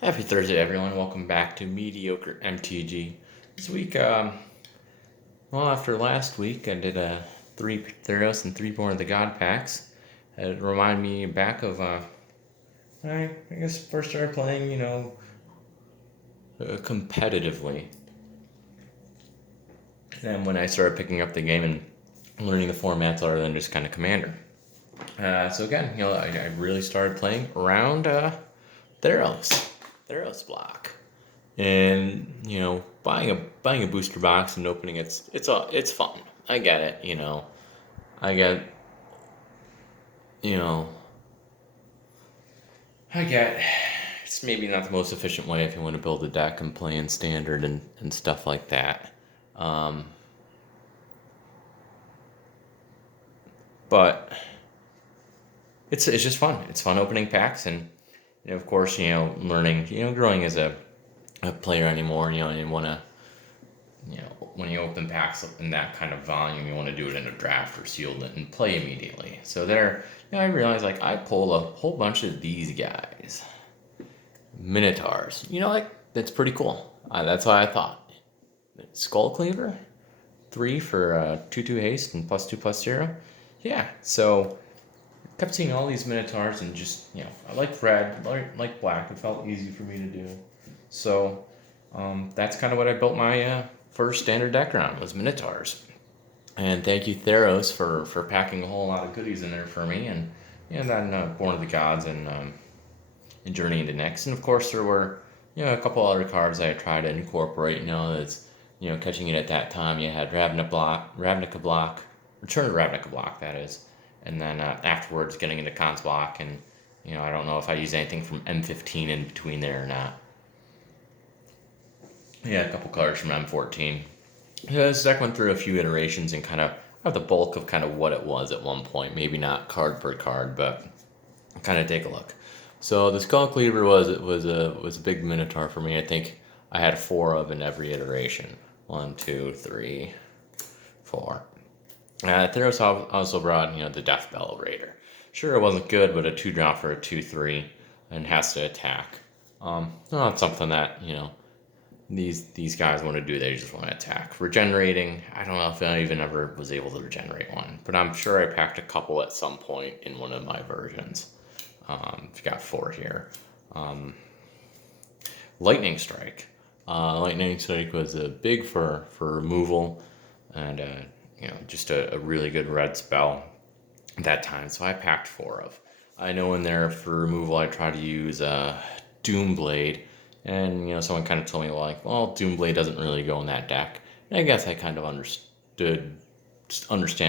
Happy Thursday, everyone. Welcome back to Mediocre MTG. This week, after last week, I did three Theros and three Born of the God packs. It reminded me back of when I guess first started playing, competitively. And when I started picking up the game and learning the formats other than just kind of Commander. So again, I really started playing around Theros, Theros block. And buying a booster box and opening it's fun. I get it. I get you know I get it's maybe not the most efficient way if you want to build a deck and play in standard and stuff like that. Um, but it's just fun. It's fun opening packs and of course learning growing as a player anymore. You want to when you open packs in that kind of volume, you want to do it in a draft or sealed it and play immediately. So there, I realized like I pull a whole bunch of these guys, Minotaurs. That's pretty cool. That's what I thought. Skull Cleaver, 3 for 2/2 haste and +2/+0. Yeah. So kept seeing all these Minotaurs and just I like red, like black. It felt easy for me to do. So that's kind of what I built my first standard deck around was Minotaurs. And thank you Theros for packing a whole lot of goodies in there for me, and then Born of the Gods and Journey into Nyx, and of course there were a couple other cards I tried to incorporate. That's catching it at that time. You had Ravnica block, Return of Ravnica block that is, and then afterwards getting into Khan's block, and I don't know if I use anything from M15 in between there or not. Yeah, a couple cards from M14. Yeah, this deck went through a few iterations and kind of have the bulk of kind of what it was at one point. Maybe not card per card, but kind of take a look. So the Skull Cleaver was a big Minotaur for me. I think I had 4 of in every iteration. 1, 2, 3, 4. Theros also brought the Death Bell Raider. Sure, it wasn't good, but a 2-drop for a 2/3 and has to attack. Not something that these guys want to do. They just want to attack. Regenerating, I don't know if I even ever was able to regenerate one, but I'm sure I packed a couple at some point in one of my versions. I've got 4 here. Lightning Strike. Lightning Strike was big for removal and just a really good red spell at that time. So I packed 4 of. I know in there for removal I try to use Doomblade. And someone kind of told me well, Doomblade doesn't really go in that deck. And I guess I kind of understand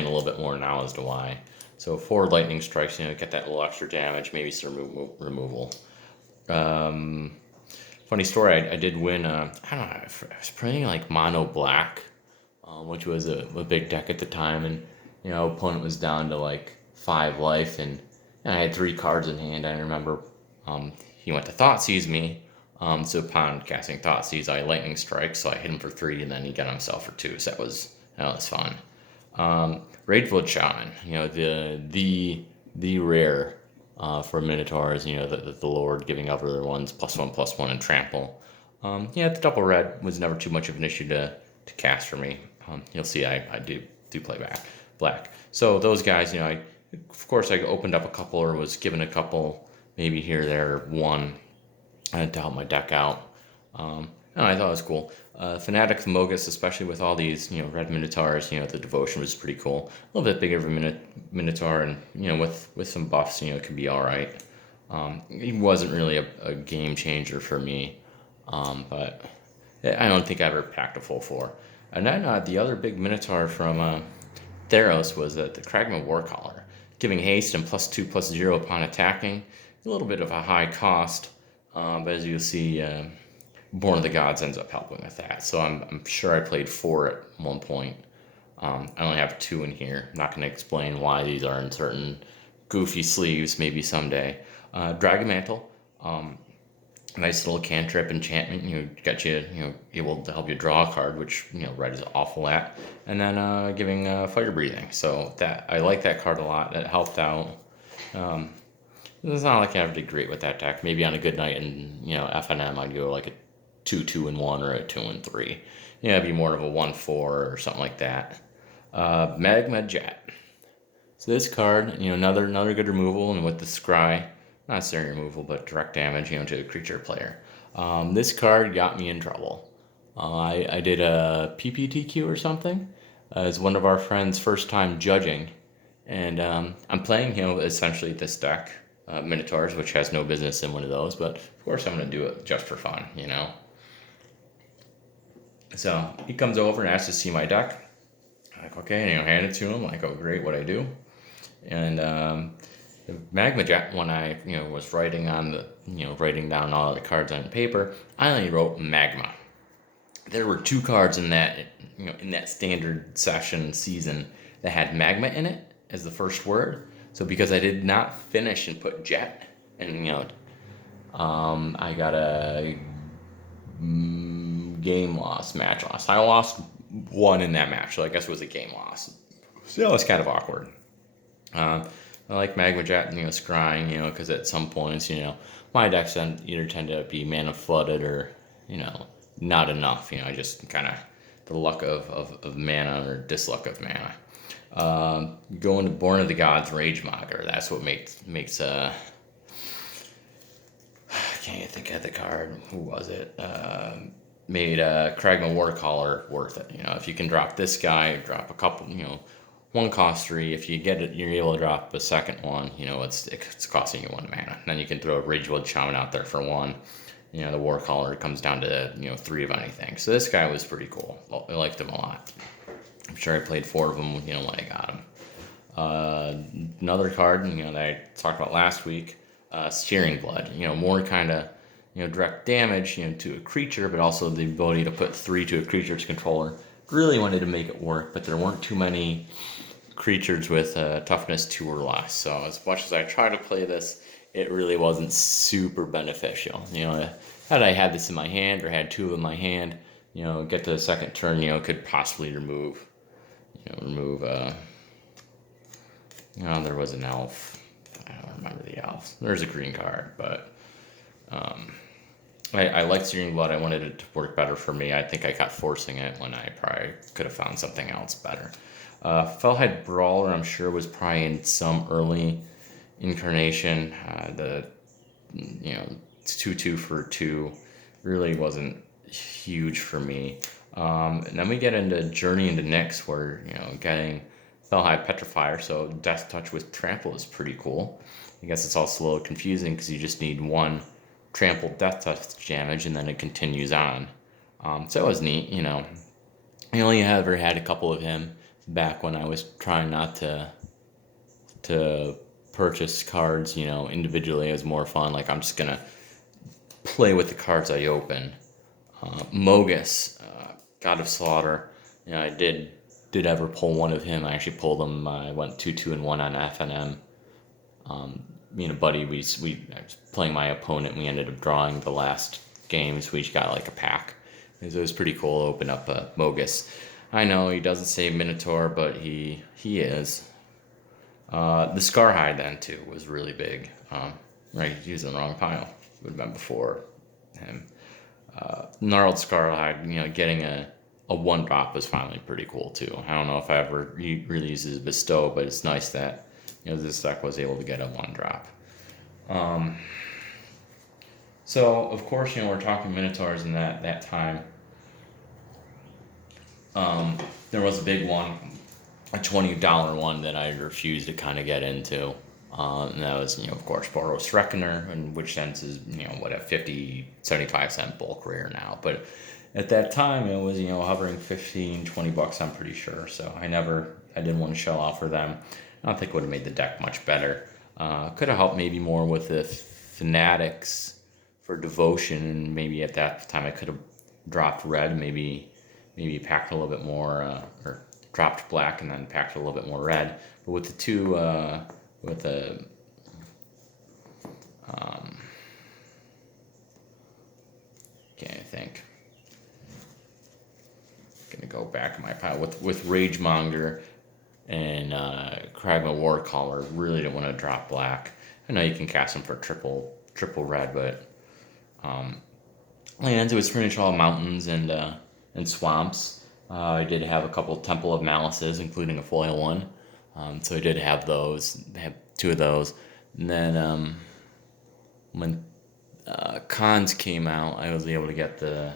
a little bit more now as to why. So 4 lightning strikes, get that little extra damage, maybe some removal. Funny story, I did win. I don't know. I was playing like mono black, which was a big deck at the time, and opponent was down to like 5 life, and I had 3 cards in hand. I remember he went to Thoughtseize me. So upon casting Thoughtseize, I lightning strike, so I hit him for 3, and then he got himself for 2. So that was fun. Ragewood Shaman, the rare for Minotaurs, the Lord giving other ones +1/+1 and trample. The double red was never too much of an issue to cast for me. You'll see I do play black. So those guys, of course I opened up a couple or was given a couple, maybe here, there, one to help my deck out. I thought it was cool. Fanatic Mogus, especially with all these, red Minotaurs, the devotion was pretty cool. A little bit bigger of a Minotaur, and, with some buffs, it could be alright. He wasn't really a game changer for me, but I don't think I ever packed a full 4. And then the other big Minotaur from Theros was the Kragma Warcaller, giving haste and +2/+0 upon attacking. A little bit of a high cost, but as you'll see, Born of the Gods ends up helping with that. So I'm sure I played 4 at one point. I only have 2 in here. I'm not going to explain why these are in certain goofy sleeves, maybe someday. Dragon Mantle, nice little cantrip enchantment, get you, able to help you draw a card, which, red is awful at. And then giving fire breathing. So that I like that card a lot. That helped out. It's not like I ever did great with that deck. Maybe on a good night in, FNM, I'd go like a 2-2-1 or a 2-3. It'd be more of a 1-4 or something like that. Magma Jet. So this card, another good removal, and with the scry, not necessarily removal, but direct damage, to a creature player. This card got me in trouble. I did a PPTQ or something as one of our friends' first time judging, and I'm playing, essentially this deck, Minotaurs, which has no business in one of those, but of course I'm going to do it just for fun. So he comes over and asks to see my deck. I'm like, okay, hand it to him. Like, oh, great, what I do. And the Magma Jet, when I was writing down all the cards on paper, I only wrote Magma. There were 2 cards in that standard session season that had Magma in it as the first word. So because I did not finish and put Jet, and I got a match loss. I lost 1 in that match, so I guess it was a game loss. So it was kind of awkward. I like Magma Jet, scrying, because at some points, my decks either tend to be mana flooded or, not enough. I just kind of the luck of mana or disluck of mana. Going to Born of the Gods, Ragemonger. That's what makes I can't think of the card. Who was it? Made Kragma Warcaller worth it. If you can drop this guy, drop a couple, 1 cost 3. If you get it, you're able to drop a second one. It's costing you 1 mana. And then you can throw a Ragewood Shaman out there for 1. The Warcaller comes down to 3 of anything. So this guy was pretty cool. I liked him a lot. I'm sure I played 4 of them. When I got him. Another card that I talked about last week, Searing Blood. More kind of direct damage to a creature, but also the ability to put 3 to a creature's controller. Really wanted to make it work, but there weren't too many creatures with toughness 2 or less. So as much as I tried to play this, it really wasn't super beneficial. Had I had this in my hand or had 2 in my hand, get to the second turn, could possibly remove. There was an elf. I don't remember the elf. There's a green card, but I liked Searing Blood. I wanted it to work better for me. I think I kept forcing it when I probably could have found something else better. Fellhide Brawler, I'm sure, was probably in some early incarnation. The 2/2 for 2 really wasn't huge for me. And then we get into Journey into Nyx, where getting Fellhide Petrifier, so Death Touch with Trample is pretty cool. I guess it's also a little confusing because you just need 1 trampled Death Touch damage and then it continues on. So it was neat. I only ever had a couple of him back when I was trying not to purchase cards, individually. It was more fun. Like, I'm just gonna play with the cards I open. Mogus, God of Slaughter. I did ever pull 1 of him. I actually pulled him. I went 2-2-1 on FNM. Me and a buddy, I was playing my opponent. We ended up drawing the last games. We each got like a pack. It was pretty cool to open up Mogus. I know he doesn't say Minotaur, but he is. The Scarhide then too was really big. Right, he was in the wrong pile. Would have been before him. Gnarled Scarhide, getting a 1-drop was finally pretty cool too. I don't know if I ever really used his Bestow, but it's nice that this deck was able to get a 1-drop. So of course we're talking Minotaurs in that time. There was a big one, a $20 one that I refused to kind of get into. And that was, of course, Boros Reckoner, in which sense is, a 50-75 cent bulk rare now. But at that time, it was, hovering $15-20, I'm pretty sure. So I didn't want to shell out for them. I don't think it would have made the deck much better. Could have helped maybe more with the Fanatics for Devotion, and maybe at that time I could have dropped red, maybe packed a little bit more, or dropped black and then packed a little bit more red. But with the 2, can't think. Gonna go back in my pile with Ragemonger and Kragma Warcaller. Really didn't want to drop black. I know you can cast them for triple red, but lands, it was pretty much all mountains and swamps. I did have a couple Temple of Malices, including a foil one. So I did have those. I have two of those. And then when cons came out, I was able to get the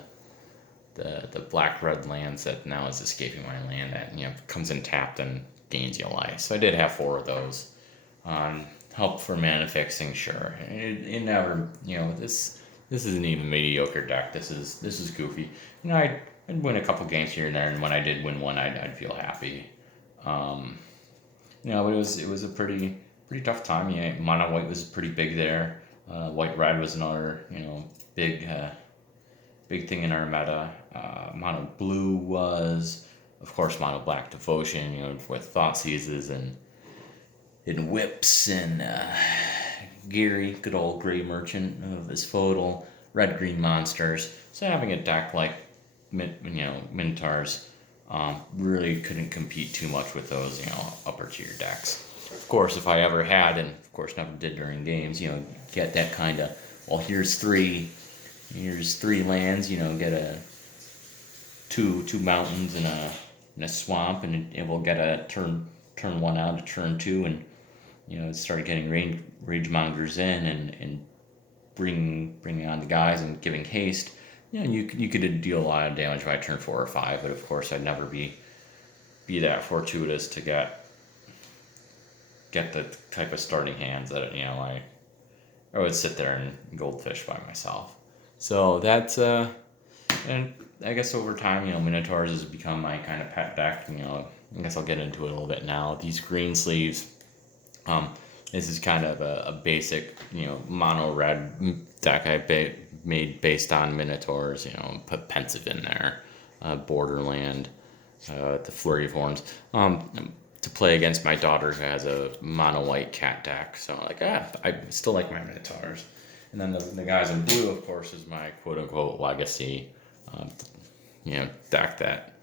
black red lands that now is escaping my land that comes in tapped and gains you life. So I did have four of those. Help for mana fixing, sure. It never this isn't even a mediocre deck. This is goofy. I'd win a couple games here and there, and when I did win one, I'd feel happy. But it was a pretty tough time. Mono white was pretty big there. White red was another big big thing in our meta. Mono blue was, of course, mono black devotion. With thought seizes and whips and Gary, good old gray merchant of his Fodal, red green monsters. So having a deck like Minotaurs really couldn't compete too much with those upper tier decks. Of course, if I ever had, and of course never did during games, get that kind of, well, here's three lands, get a two mountains and a swamp, and it will get a turn one out to turn two, and start getting rage mongers in and bringing on the guys and giving haste. You could deal a lot of damage by turn 4 or 5, but of course I'd never be that fortuitous to get the type of starting hands that I would sit there and goldfish by myself. So that's and I guess over time Minotaurs has become my kind of pet deck. I guess I'll get into it a little bit now. These green sleeves. This is kind of a basic, mono red deck I made based on Minotaurs. Put Pensive in there, Borderland, the Flurry of Horns, to play against my daughter who has a mono white cat deck. So I still like my Minotaurs. And then the guys in blue, of course, is my quote unquote legacy, deck that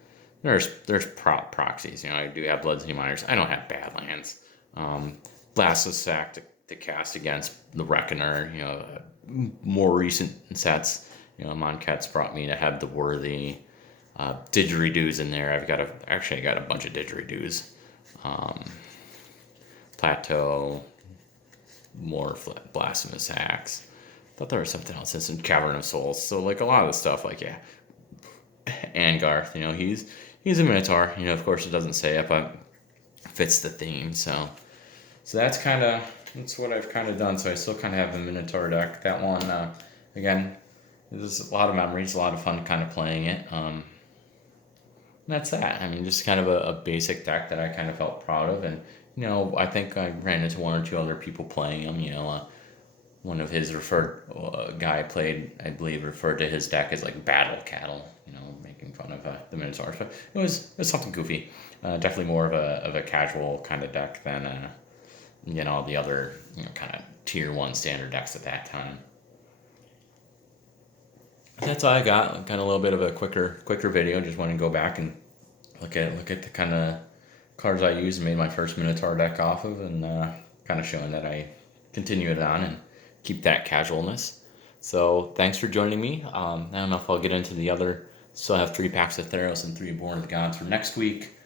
there's proxies. I do have Bloodstone Miners. I don't have Badlands. Blasphemous Sack to cast against the Reckoner. More recent sets. Monket's brought me to have the worthy didgeridoos in there. I got a bunch of didgeridoos. Plateau, more blasphemous sacks. Thought there was something else. This in Cavern of Souls. So a lot of the stuff Angarth. He's a Minotaur. Of course it doesn't say it, but fits the theme. So that's what I've kind of done. So I still kind of have the Minotaur deck. That one, again, there's a lot of memories, a lot of fun kind of playing it. That's that. Just kind of a basic deck that I kind of felt proud of. And, I think I ran into one or two other people playing them. One of his guy played, I believe, referred to his deck as battle cattle, making fun of the Minotaurs. But it was something goofy. Definitely more of a casual kind of deck than the other kind of tier 1 standard decks at that time. That's all I got. Kind of a little bit of a quicker video. Just want to go back and look at the kind of cards I used and made my first Minotaur deck off of, and kind of showing that I continue it on and keep that casualness. So thanks for joining me. I don't know if I'll get into the other. Still have 3 packs of Theros and 3 Born of the Gods for next week.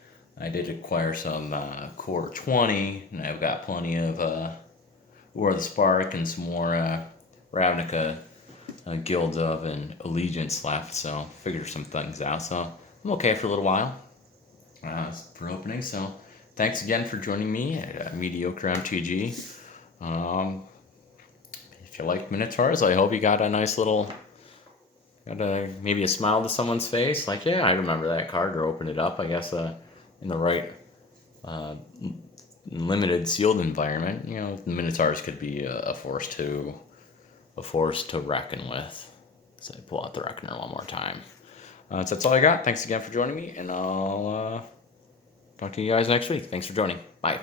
I did acquire some Core 20, and I've got plenty of War of the Spark and some more Ravnica Guilds of and Allegiance left, so figure some things out. So I'm okay for a little while for opening. So thanks again for joining me at Mediocre MTG. If you like Minotaurs, I hope you got a nice little, maybe a smile to someone's face. I remember that card, or open it up, I guess, in the right limited sealed environment. The Minotaurs could be a force to reckon with. So I pull out the Reckoner one more time. So that's all I got. Thanks again for joining me, and I'll talk to you guys next week. Thanks for joining. Bye.